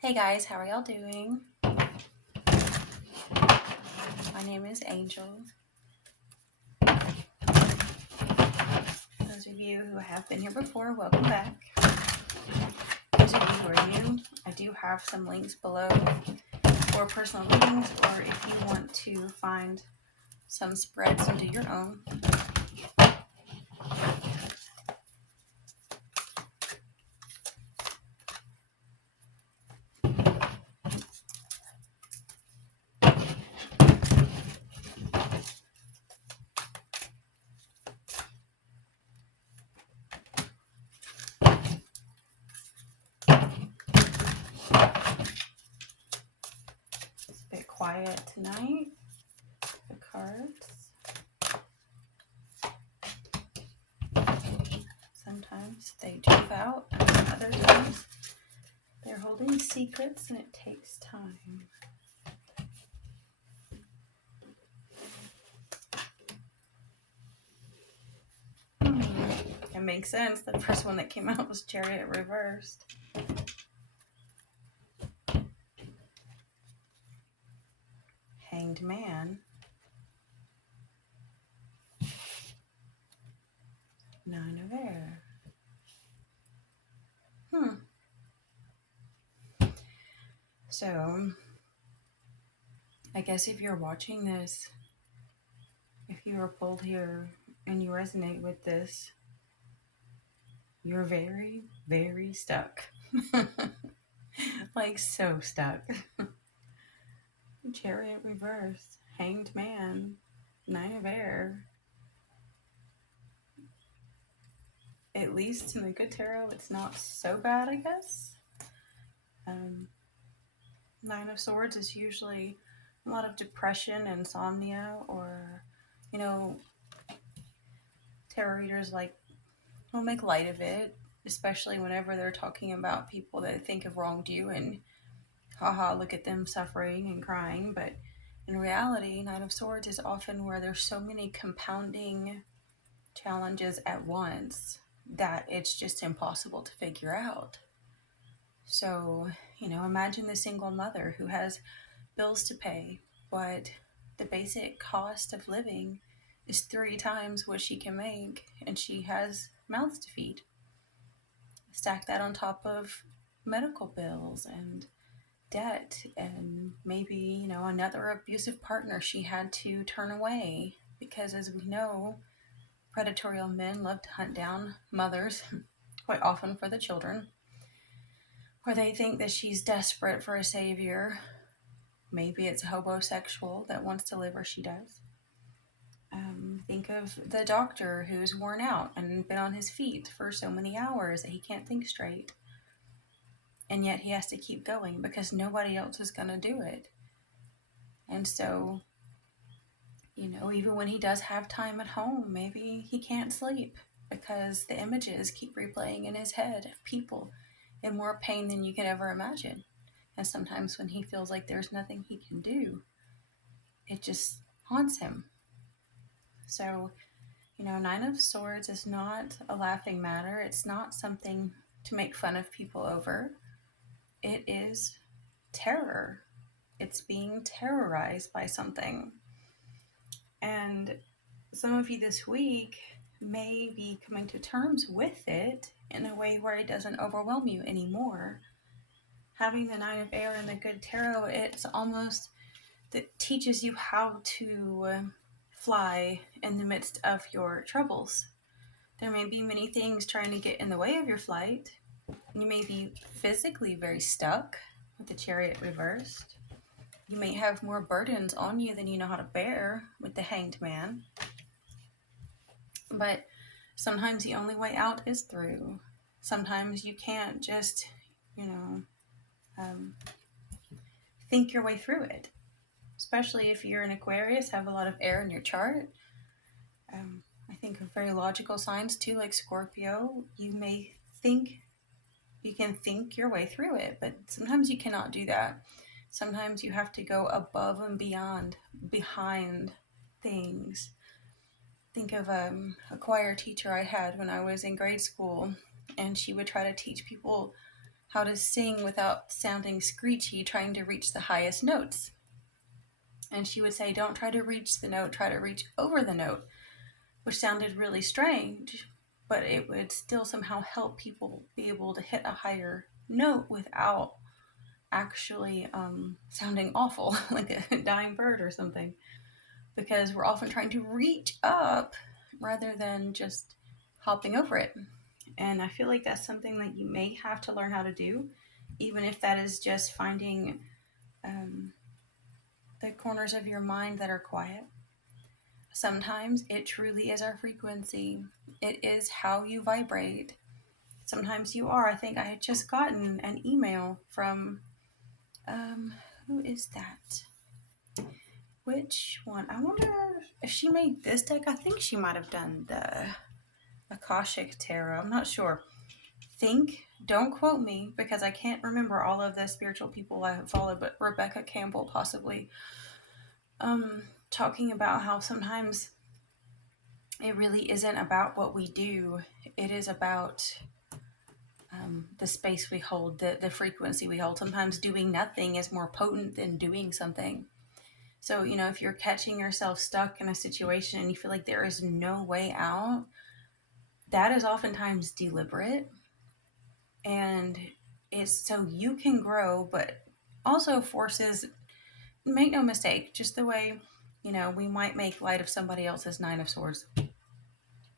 Hey guys, how are y'all doing? My name is Angel. Those of you who have been here before, welcome back. Those of you who are new, I do have some links below for personal readings, or if you want to find some spreads and do your own. It's a bit quiet tonight. The cards. Sometimes they jump out, and other times they're holding secrets and it takes time. It makes sense. The first one that came out was Chariot reversed. Hanged Man. 9 of Air. So, I guess if you're watching this, if you were pulled here and you resonate with this, you're very, very stuck. Like, so stuck. Chariot reversed. Hanged Man. 9 of Air. At least in the good tarot, it's not so bad, I guess. 9 of Swords is usually a lot of depression, insomnia, or, tarot readers will make light of it, especially whenever they're talking about people that think have wronged you and haha, look at them suffering and crying. But in reality, Nine of Swords is often where there's so many compounding challenges at once that it's just impossible to figure out. So, imagine the single mother who has bills to pay, but the basic cost of living is 3 times what she can make, and she has mouths to feed. Stack that on top of medical bills and debt, and maybe, another abusive partner she had to turn away because, as we know, predatory men love to hunt down mothers, quite often for the children, or they think that she's desperate for a savior. Maybe it's a homosexual that wants to live where she does. Think of the doctor who's worn out and been on his feet for so many hours that he can't think straight. And yet he has to keep going because nobody else is going to do it. And so, even when he does have time at home, maybe he can't sleep because the images keep replaying in his head of people in more pain than you could ever imagine. And sometimes when he feels like there's nothing he can do, it just haunts him. So, Nine of Swords is not a laughing matter. It's not something to make fun of people over. It is terror. It's being terrorized by something. And some of you this week may be coming to terms with it in a way where it doesn't overwhelm you anymore. Having the 9 of Air and the good tarot, it's almost that teaches you how to fly in the midst of your troubles. There may be many things trying to get in the way of your flight. You may be physically very stuck with the Chariot reversed. You may have more burdens on you than you know how to bear with the Hanged Man. But sometimes the only way out is through. Sometimes you can't just, think your way through it. Especially if you're an Aquarius, have a lot of air in your chart. I think of very logical signs too, like Scorpio. You may think you can think your way through it, but sometimes you cannot do that. Sometimes you have to go above and beyond, behind things. Think of a choir teacher I had when I was in grade school, and she would try to teach people how to sing without sounding screechy, trying to reach the highest notes. And she would say, don't try to reach the note, try to reach over the note, which sounded really strange, but it would still somehow help people be able to hit a higher note without actually sounding awful, like a dying bird or something. Because we're often trying to reach up rather than just hopping over it. And I feel like that's something that you may have to learn how to do, even if that is just finding um, the corners of your mind that are quiet. Sometimes it truly is our frequency, it is how you vibrate. Sometimes you are. I think I had just gotten an email from, who is that? Which one? I wonder if she made this deck. I think she might have done the Akashic Tarot. I'm not sure. Don't quote me because I can't remember all of the spiritual people I have followed, but Rebecca Campbell possibly, talking about how sometimes it really isn't about what we do, it is about the space we hold, the frequency we hold. Sometimes doing nothing is more potent than doing something. So, if you're catching yourself stuck in a situation and you feel like there is no way out, that is oftentimes deliberate. And it's so you can grow, but also forces, make no mistake, just the way, we might make light of somebody else's Nine of Swords.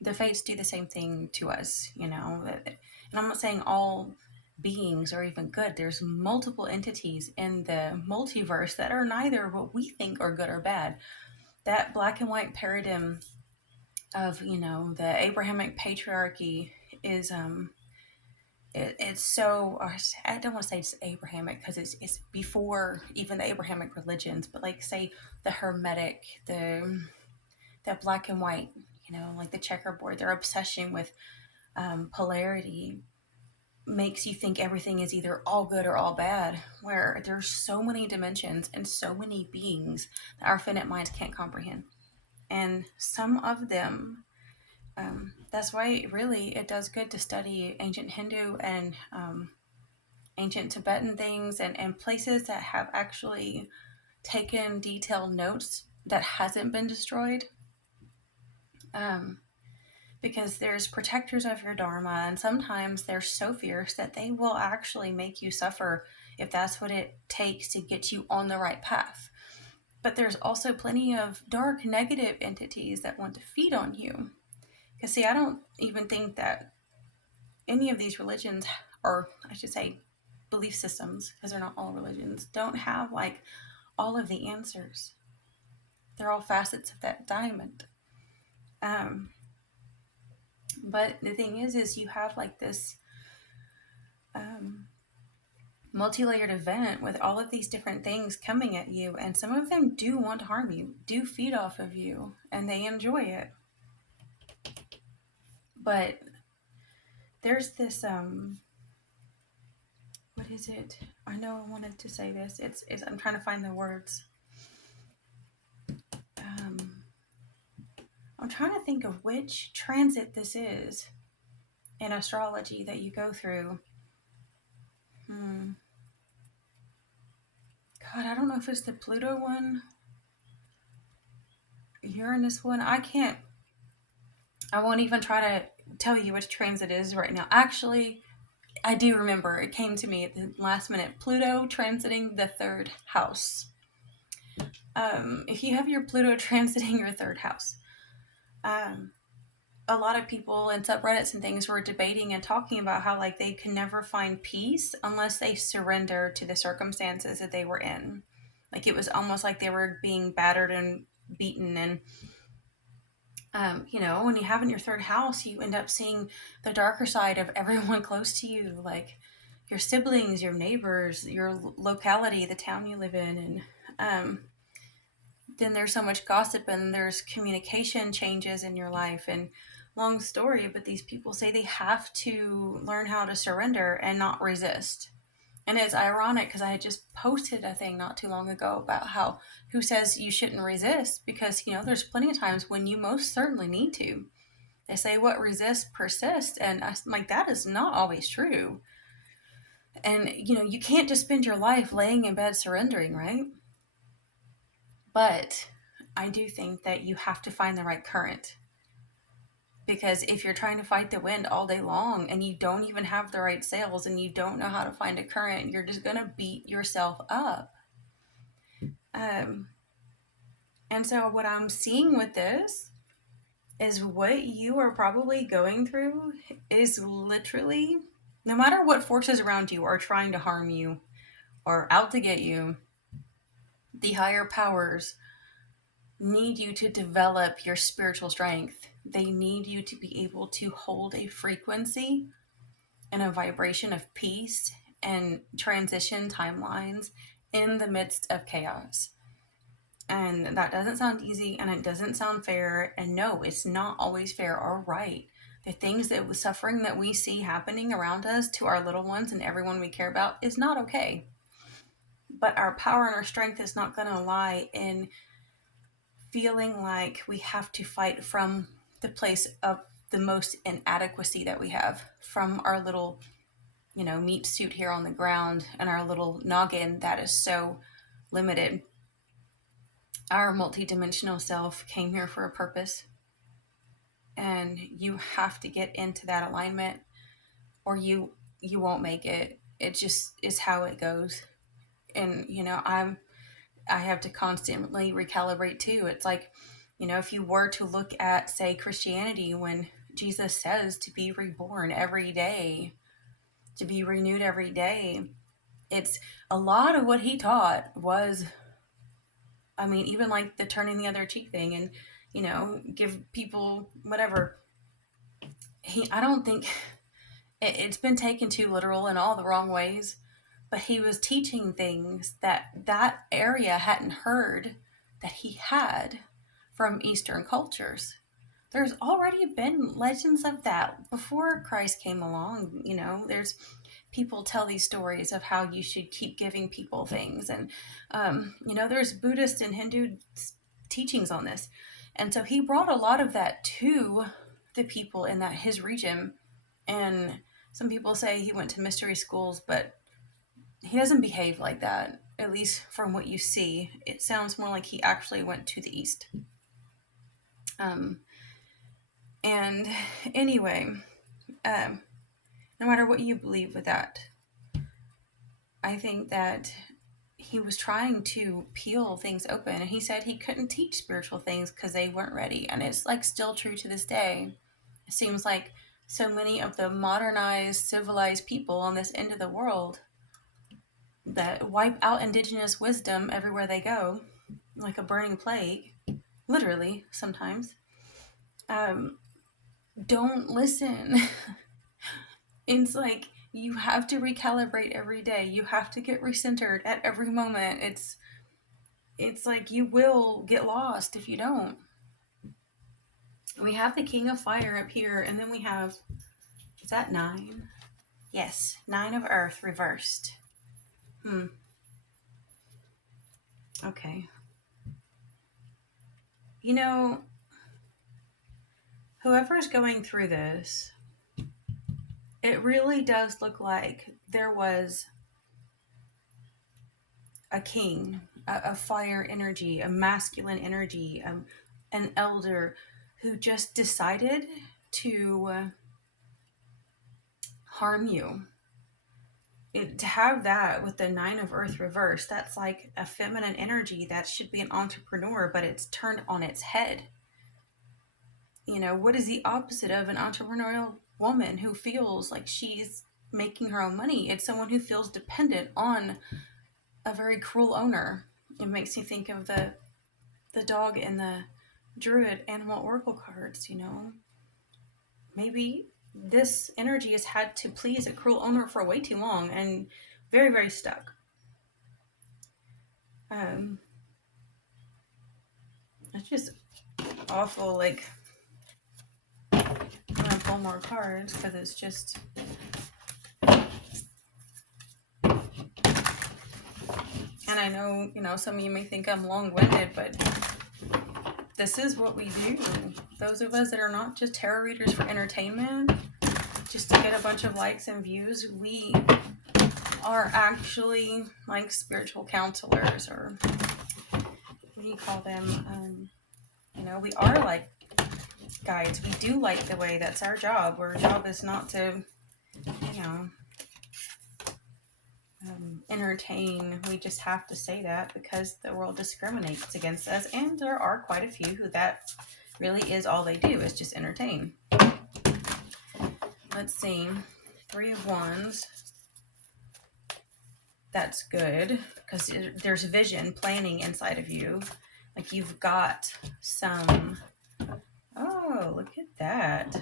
The fates do the same thing to us, and I'm not saying all beings are even good. There's multiple entities in the multiverse that are neither what we think are good or bad. That black and white paradigm of, the Abrahamic patriarchy is it's so, I don't want to say it's Abrahamic because it's before even the Abrahamic religions, but like say the Hermetic, that black and white, like the checkerboard, their obsession with polarity makes you think everything is either all good or all bad, where there's so many dimensions and so many beings that our finite minds can't comprehend. And some of them, that's why really it does good to study ancient Hindu and ancient Tibetan things, and places that have actually taken detailed notes that hasn't been destroyed. Because there's protectors of your dharma, and sometimes they're so fierce that they will actually make you suffer if that's what it takes to get you on the right path. But there's also plenty of dark negative entities that want to feed on you. Because see, I don't even think that any of these religions, or I should say belief systems, because they're not all religions, don't have like all of the answers. They're all facets of that diamond. But the thing is you have like this multi-layered event with all of these different things coming at you, and some of them do want to harm you, do feed off of you, and they enjoy it. But there's this what is it? I know I wanted to say this. It's I'm trying to find the words. I'm trying to think of which transit this is in astrology that you go through. God, I don't know if it's the Pluto one, Uranus one. I won't even try to tell you which transit it is right now. Actually, I do remember. It came to me at the last minute. Pluto transiting the third house. If you have your Pluto transiting your third house, a lot of people in subreddits and things were debating and talking about how like they can never find peace unless they surrender to the circumstances that they were in. Like it was almost like they were being battered and beaten, and when you have in your third house, you end up seeing the darker side of everyone close to you, like your siblings, your neighbors, your locality, the town you live in, and then there's so much gossip and there's communication changes in your life. And long story, but these people say they have to learn how to surrender and not resist. And it's ironic because I had just posted a thing not too long ago about how who says you shouldn't resist, because there's plenty of times when you most certainly need to. They say what resists persists, and I'm like, that is not always true. And, you can't just spend your life laying in bed surrendering, right? But I do think that you have to find the right current. Because if you're trying to fight the wind all day long and you don't even have the right sails and you don't know how to find a current, you're just going to beat yourself up. Um, and so, what I'm seeing with this is what you are probably going through is literally, no matter what forces around you are trying to harm you or out to get you, the higher powers need you to develop your spiritual strength. They need you to be able to hold a frequency and a vibration of peace and transition timelines in the midst of chaos. And that doesn't sound easy and it doesn't sound fair. And no, it's not always fair or right. The things that suffering that we see happening around us to our little ones and everyone we care about is not okay. But our power and our strength is not going to lie in feeling like we have to fight from the place of the most inadequacy that we have, from our little, meat suit here on the ground and our little noggin that is so limited. Our multidimensional self came here for a purpose, and you have to get into that alignment or you won't make it. It just is how it goes. And I have to constantly recalibrate too. It's like, if you were to look at, say, Christianity, when Jesus says to be reborn every day, to be renewed every day, it's a lot of what he taught was, even like the turning the other cheek thing and, give people whatever. I don't think it's been taken too literal in all the wrong ways, but he was teaching things that area hadn't heard that he had from Eastern cultures. There's already been legends of that before Christ came along. There's people tell these stories of how you should keep giving people things. And, there's Buddhist and Hindu teachings on this. And so he brought a lot of that to the people in his region. And some people say he went to mystery schools, but he doesn't behave like that, at least from what you see. It sounds more like he actually went to the East. And anyway, no matter what you believe with that, I think that he was trying to peel things open, and he said he couldn't teach spiritual things because they weren't ready. And it's like still true to this day. It seems like so many of the modernized, civilized people on this end of the world that wipe out indigenous wisdom everywhere they go, like a burning plague, literally sometimes, don't listen. It's like you have to recalibrate every day. You have to get recentered at every moment. It's like you will get lost if you don't. We have the King of Fire up here, and then we have, is that 9? Yes, 9 of Earth reversed. Okay. Whoever's going through this, it really does look like there was a king, a fire energy, a masculine energy, an elder who just decided to harm you. To have that with the 9 of Earth reversed, that's like a feminine energy that should be an entrepreneur, but it's turned on its head. What is the opposite of an entrepreneurial woman who feels like she's making her own money? It's someone who feels dependent on a very cruel owner. It makes me think of the dog in the Druid Animal Oracle cards, Maybe this energy has had to please a cruel owner for way too long and very, very stuck. It's just awful. Like, I'm gonna pull more cards because it's just. And I know, some of you may think I'm long-winded, but this is what we do. Those of us that are not just tarot readers for entertainment, just to get a bunch of likes and views, we are actually like spiritual counselors, or what do you call them? We are like guides. We do light the way. That's our job. Our job is not to, you know, entertain. We just have to say that because the world discriminates against us, and there are quite a few who that really is all they do is just entertain. Let's see. 3 of Wands. That's good because there's vision, planning inside of you. Like you've got some. Oh, look at that.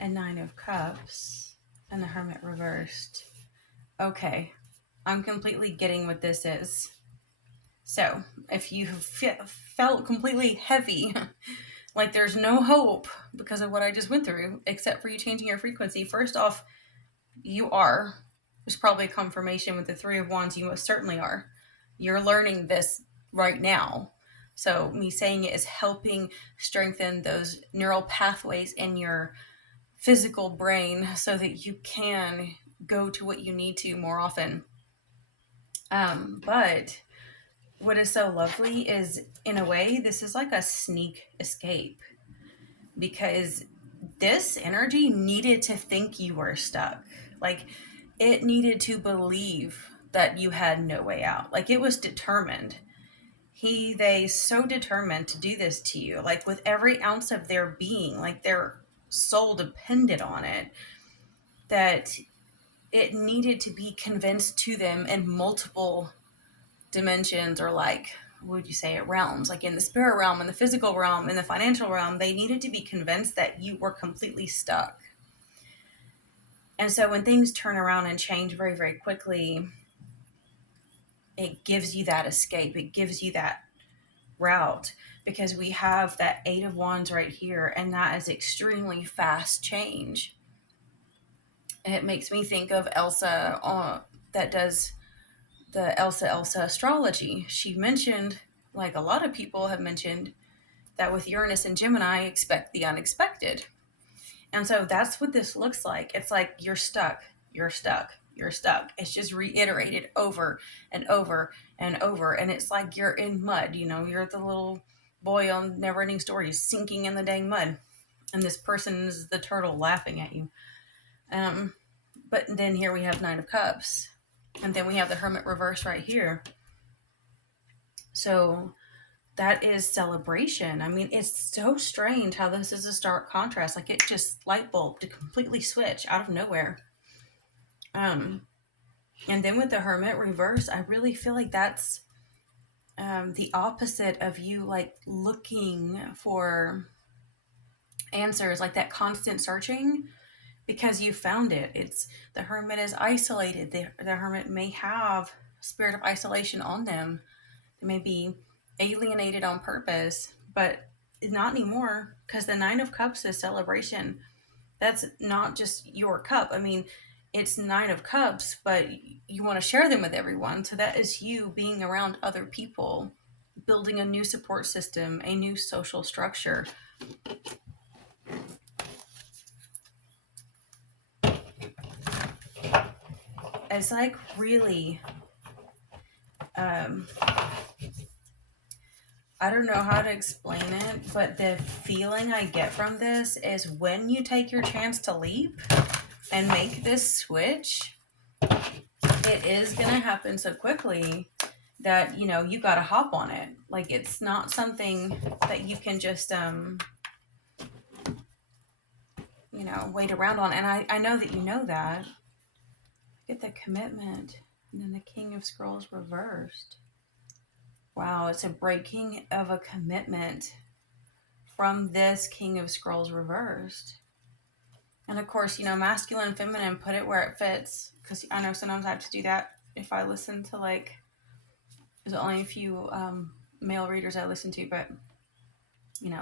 A 9 of Cups and the Hermit reversed. Okay, I'm completely getting what this is. So, if you felt completely heavy, like there's no hope because of what I just went through, except for you changing your frequency, first off, you are. There's probably a confirmation with the 3 of Wands, you most certainly are. You're learning this right now. So, me saying it is helping strengthen those neural pathways in your physical brain so that you can go to what you need to more often. But what is so lovely is, in a way, this is like a sneak escape because this energy needed to think you were stuck. Like, it needed to believe that you had no way out. Like, it was determined. They so determined to do this to you, like with every ounce of their being, like their soul depended on it, that it needed to be convinced to them in multiple dimensions, or like, what would you say it, realms, like in the spirit realm, in the physical realm, in the financial realm. They needed to be convinced that you were completely stuck. And so when things turn around and change very, very quickly, it gives you that escape. It gives you that route because we have that 8 of Wands right here, and that is extremely fast change. And it makes me think of Elsa, that does the Elsa astrology. She mentioned, like a lot of people have mentioned, that with Uranus and Gemini, expect the unexpected. And so that's what this looks like. It's like you're stuck, you're stuck, you're stuck. It's just reiterated over and over and over. And it's like you're in mud. You're the little boy on Neverending Stories sinking in the dang mud. And this person is the turtle laughing at you. But then here we have 9 of Cups. And then we have the Hermit reverse right here. So that is celebration. I mean, it's so strange how this is a stark contrast. Like, it just light bulb to completely switch out of nowhere. And then with the Hermit reverse, I really feel like that's the opposite of you, like looking for answers, like that constant searching, because you found it. It's the Hermit is isolated. The Hermit may have a spirit of isolation on them. They may be alienated on purpose, but not anymore, because the 9 of Cups is celebration. That's not just your cup. I mean, it's 9 of Cups, but you want to share them with everyone. So that is you being around other people, building a new support system, a new social structure. It's like really, I don't know how to explain it, but the feeling I get from this is when you take your chance to leap and make this switch, it is going to happen so quickly that, you got to hop on it. Like, it's not something that you can just, wait around on. And I know that you know that. Get the Commitment. And then the King of Scrolls reversed. Wow, it's a breaking of a commitment from this King of Scrolls reversed. And of course, masculine and feminine, put it where it fits. Because I know sometimes I have to do that if I listen to, like, there's only a few male readers I listen to, but,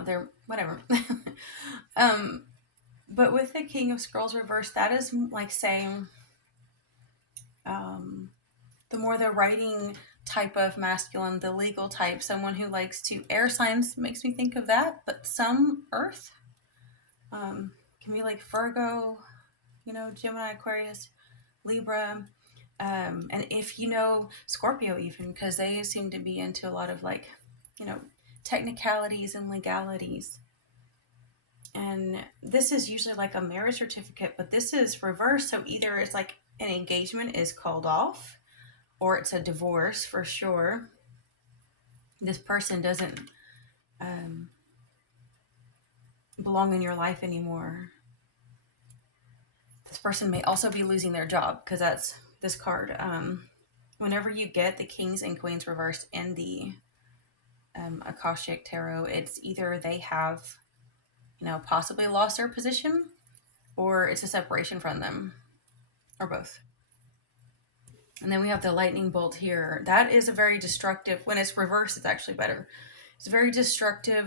they're whatever. But with the King of Scrolls reversed, that is like saying the more the writing type of masculine, the legal type, someone who likes to, air signs makes me think of that, but some earth can be like Virgo, Gemini, Aquarius, Libra, and if you know Scorpio, even because they seem to be into a lot of like, you know, technicalities and legalities. And this is usually like a marriage certificate, but this is reversed. So either it's like an engagement is called off, or it's a divorce for sure. This person doesn't um, belong in your life anymore. This person may also be losing their job because that's this card. Whenever you get the kings and queens reversed in the Akashic Tarot, it's either they have, possibly lost their position, or it's a separation from them, or both. And then we have the lightning bolt here. That is a very destructive, when it's reversed, it's actually better. It's a very destructive,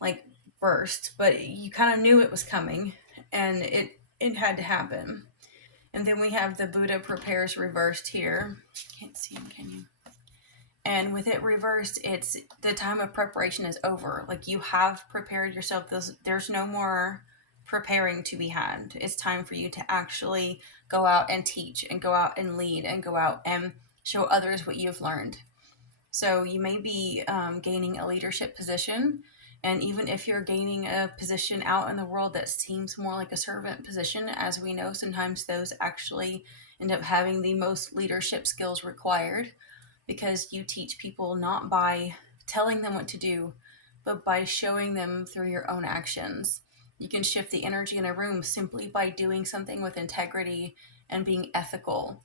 like, burst, but you kind of knew it was coming, and it had to happen. And then we have the Buddha prepares reversed here. Can't see him, can you? And with it reversed, it's the time of preparation is over. Like, you have prepared yourself. There's no more preparing to be had. It's time for you to actually go out and teach and go out and lead and go out and show others what you've learned. So you may be gaining a leadership position. And even if you're gaining a position out in the world that seems more like a servant position, as we know, sometimes those actually end up having the most leadership skills required, because you teach people not by telling them what to do, but by showing them through your own actions. You can shift the energy in a room simply by doing something with integrity and being ethical.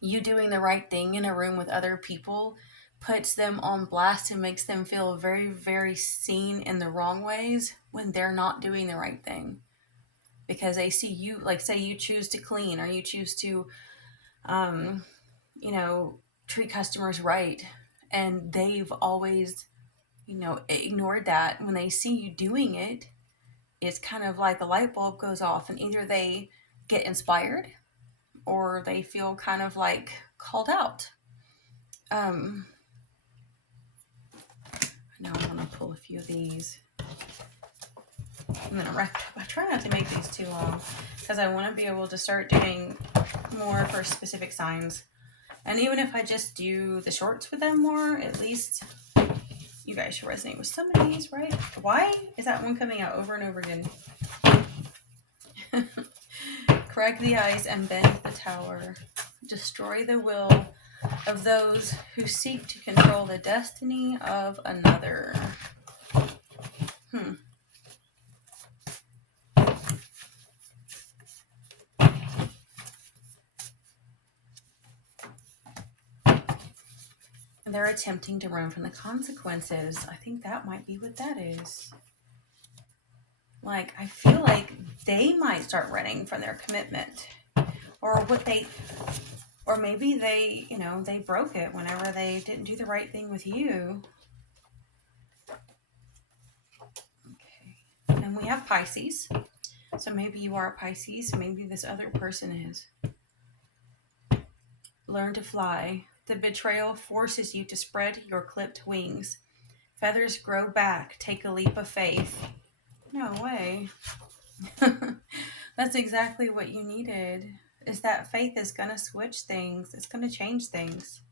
You doing the right thing in a room with other people puts them on blast and makes them feel very, very seen in the wrong ways when they're not doing the right thing. Because they see you, like, say you choose to clean, or you choose to, treat customers right, and they've always, ignored that. When they see you doing it, it's kind of like a light bulb goes off, and either they get inspired or they feel kind of like called out. Now I'm going to pull a few of these. I'm going to I try not to make these too long because I want to be able to start doing more for specific signs. And even if I just do the shorts with them more, at least you guys should resonate with some of these, right? Why is that one coming out over and over again? Crack the ice and bend the tower. Destroy the will of those who seek to control the destiny of another. They're attempting to run from the consequences. I think that might be what that is. Like, I feel like they might start running from their commitment, or maybe they, they broke it whenever they didn't do the right thing with you. Okay. And we have Pisces. So maybe you are a Pisces. Maybe this other person is. Learn to fly. The betrayal forces you to spread your clipped wings. Feathers grow back. Take a leap of faith. No way. That's exactly what you needed. Is that faith is going to switch things. It's going to change things.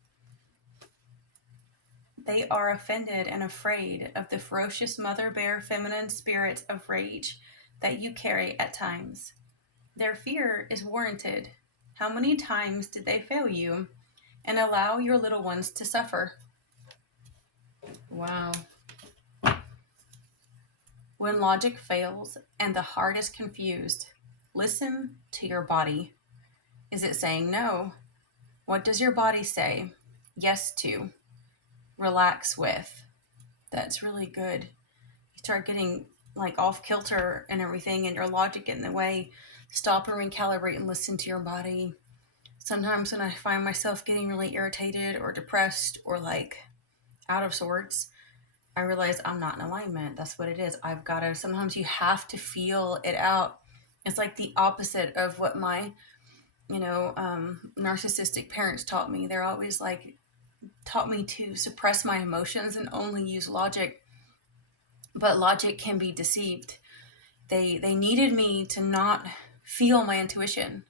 They are offended and afraid of the ferocious mother bear feminine spirits of rage that you carry at times. Their fear is warranted. How many times did they fail you and allow your little ones to suffer? Wow. When logic fails and the heart is confused, listen to your body. Is it saying no? What does your body say yes to? Relax with. That's really good. You start getting like off kilter and everything, and your logic get in the way. Stop and recalibrate and listen to your body. Sometimes when I find myself getting really irritated or depressed or like out of sorts, I realize I'm not in alignment. That's what it is. Sometimes you have to feel it out. It's like the opposite of what my, narcissistic parents taught me. They're always like, taught me to suppress my emotions and only use logic. But logic can be deceived. They needed me to not feel my intuition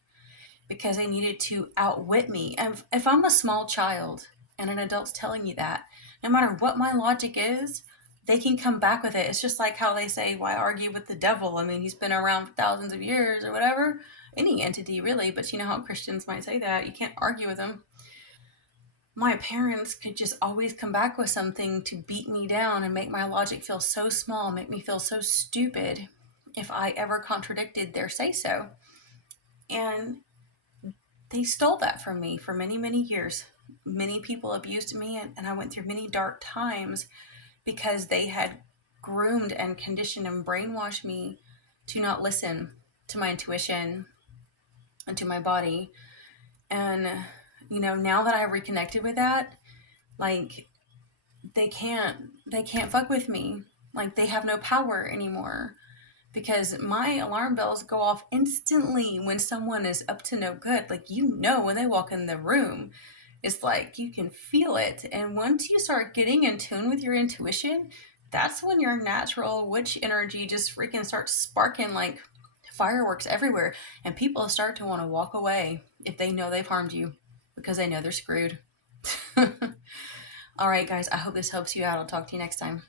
because they needed to outwit me. And if I'm a small child and an adult's telling you that, no matter what my logic is, they can come back with it. It's just like how they say, why argue with the devil? I mean, he's been around for thousands of years or whatever. Any entity, really. But you know how Christians might say that. You can't argue with him. My parents could just always come back with something to beat me down and make my logic feel so small, make me feel so stupid if I ever contradicted their say so. And they stole that from me for many, many years. Many people abused me, and I went through many dark times because they had groomed and conditioned and brainwashed me to not listen to my intuition and to my body. And, now that I have reconnected with that, like, they can't fuck with me. Like, they have no power anymore because my alarm bells go off instantly when someone is up to no good. Like, when they walk in the room, it's like you can feel it. And once you start getting in tune with your intuition, that's when your natural witch energy just freaking starts sparking like fireworks everywhere. And people start to want to walk away if they know they've harmed you because they know they're screwed. All right, guys, I hope this helps you out. I'll talk to you next time.